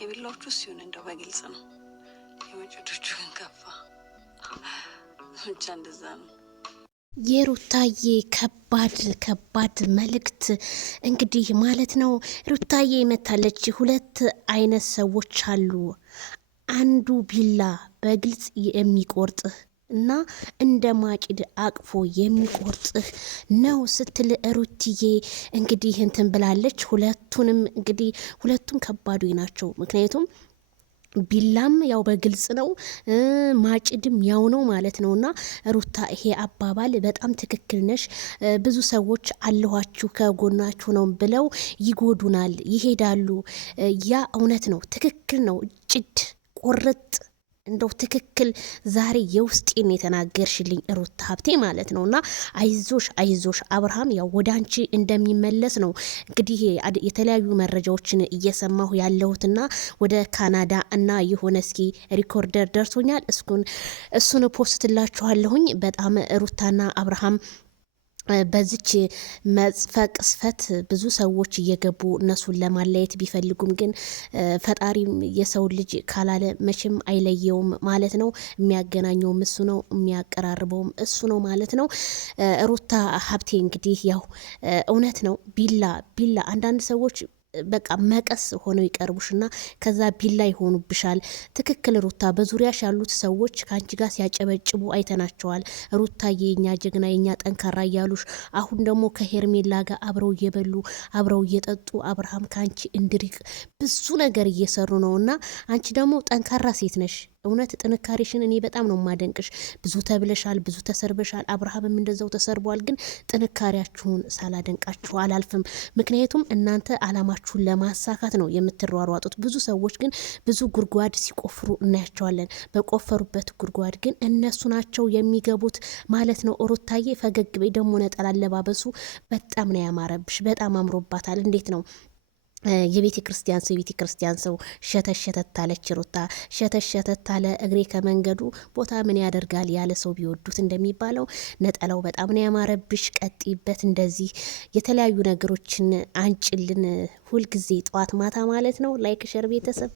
የቢላዎቹ ሲሆን እንደው በግልጽ ነው። የመጨዶቹ ግን ከፋ። ብቻ እንደዛ ነው። የሩታዬ ከባድ መልእክት እንግዲህ ማለት ነው። ሩታዬ መታለች። ሁለት አይነት ሰዎች አሉ። አንዱ ቢላ በግልጽ የሚቆርጥህ እና እንደ ማጭድ አቅፎ የሚቆርጥህ ነው ስትል ሩትዬ እንግዲህ እንትን ብላለች። ሁለቱም ከባዱ ናቸው። ምክንያቱም ቢላም ያው በግልጽ ነው፣ ማጭድም ያው ነው ማለት ነው። እና ሩታ ይሄ አባባል በጣም ትክክል ነሽ። ብዙ ሰዎች አለኋችሁ ከጎናችሁ ነው ብለው ይጎዱናል፣ ይሄዳሉ። ያ እውነት ነው፣ ትክክል ነው። ጭድ ቁርጥ እንደው ትክክል ዛሬ የውስጤን የተናገርሽልኝ ሩታ ሀብቴ ማለት ነው። እና አይዞሽ አብርሃም ያው ወደ አንቺ እንደሚመለስ ነው እንግዲህ የተለያዩ መረጃዎችን እየሰማሁ ያለሁትና ወደ ካናዳ እና የሆነ እስኪ ሪኮርደር ደርሶኛል። እሱን ፖስትላችኋለሁኝ። በጣም ሩታና አብርሃም በዚች መጽፈቅስፈት ብዙ ሰዎች እየገቡ እነሱን ለማለየት ቢፈልጉም ግን ፈጣሪም የሰው ልጅ ካላለ መቼም አይለየውም ማለት ነው። የሚያገናኘውም እሱ ነው፣ የሚያቀራርበውም እሱ ነው ማለት ነው። ሩታ ሀብቴ እንግዲህ ያው እውነት ነው። ቢላ አንዳንድ ሰዎች በቃ መቀስ ሆነው ይቀርቡሽና ከዛ ቢላ ይሆኑብሻል። ትክክል ሩታ። በዙሪያሽ ያሉት ሰዎች ከአንቺ ጋር ሲያጨበጭቡ አይተናቸዋል። ሩታዬ የኛ ጀግና የኛ ጠንካራ እያሉሽ፣ አሁን ደግሞ ከሄርሜላ ጋር አብረው እየበሉ አብረው እየጠጡ አብርሃም ከአንቺ እንድሪቅ ብዙ ነገር እየሰሩ ነው። እና አንቺ ደግሞ ጠንካራ ሴት ነሽ። እውነት ጥንካሬሽን እኔ በጣም ነው ማደንቅሽ። ብዙ ተብለሻል፣ ብዙ ተሰርበሻል። አብርሃምም እንደዛው ተሰርቧል። ግን ጥንካሬያችሁን ሳላደንቃችሁ አላልፍም። ምክንያቱም እናንተ አላማችሁን ለማሳካት ነው የምትሯሯጡት። ብዙ ሰዎች ግን ብዙ ጉድጓድ ሲቆፍሩ እናያቸዋለን። በቆፈሩበት ጉድጓድ ግን እነሱ ናቸው የሚገቡት ማለት ነው። ሩታዬ ፈገግ በይ። ደግሞ ነጠላ አለባበሱ በጣም ነው ያማረብሽ። በጣም አምሮባታል። እንዴት ነው የቤተ ክርስቲያን ሰው ሸተት አለች ሩታ። ሸተት አለ እግሬ ከመንገዱ ቦታ ምን ያደርጋል ያለ ሰው ቢወዱት እንደሚባለው ነጠላው በጣም ነው ያማረብሽ። ቀጥይበት። እንደዚህ የተለያዩ ነገሮችን አንጭልን ሁልጊዜ ጠዋት ማታ ማለት ነው። ላይክ ሸር ቤተሰብ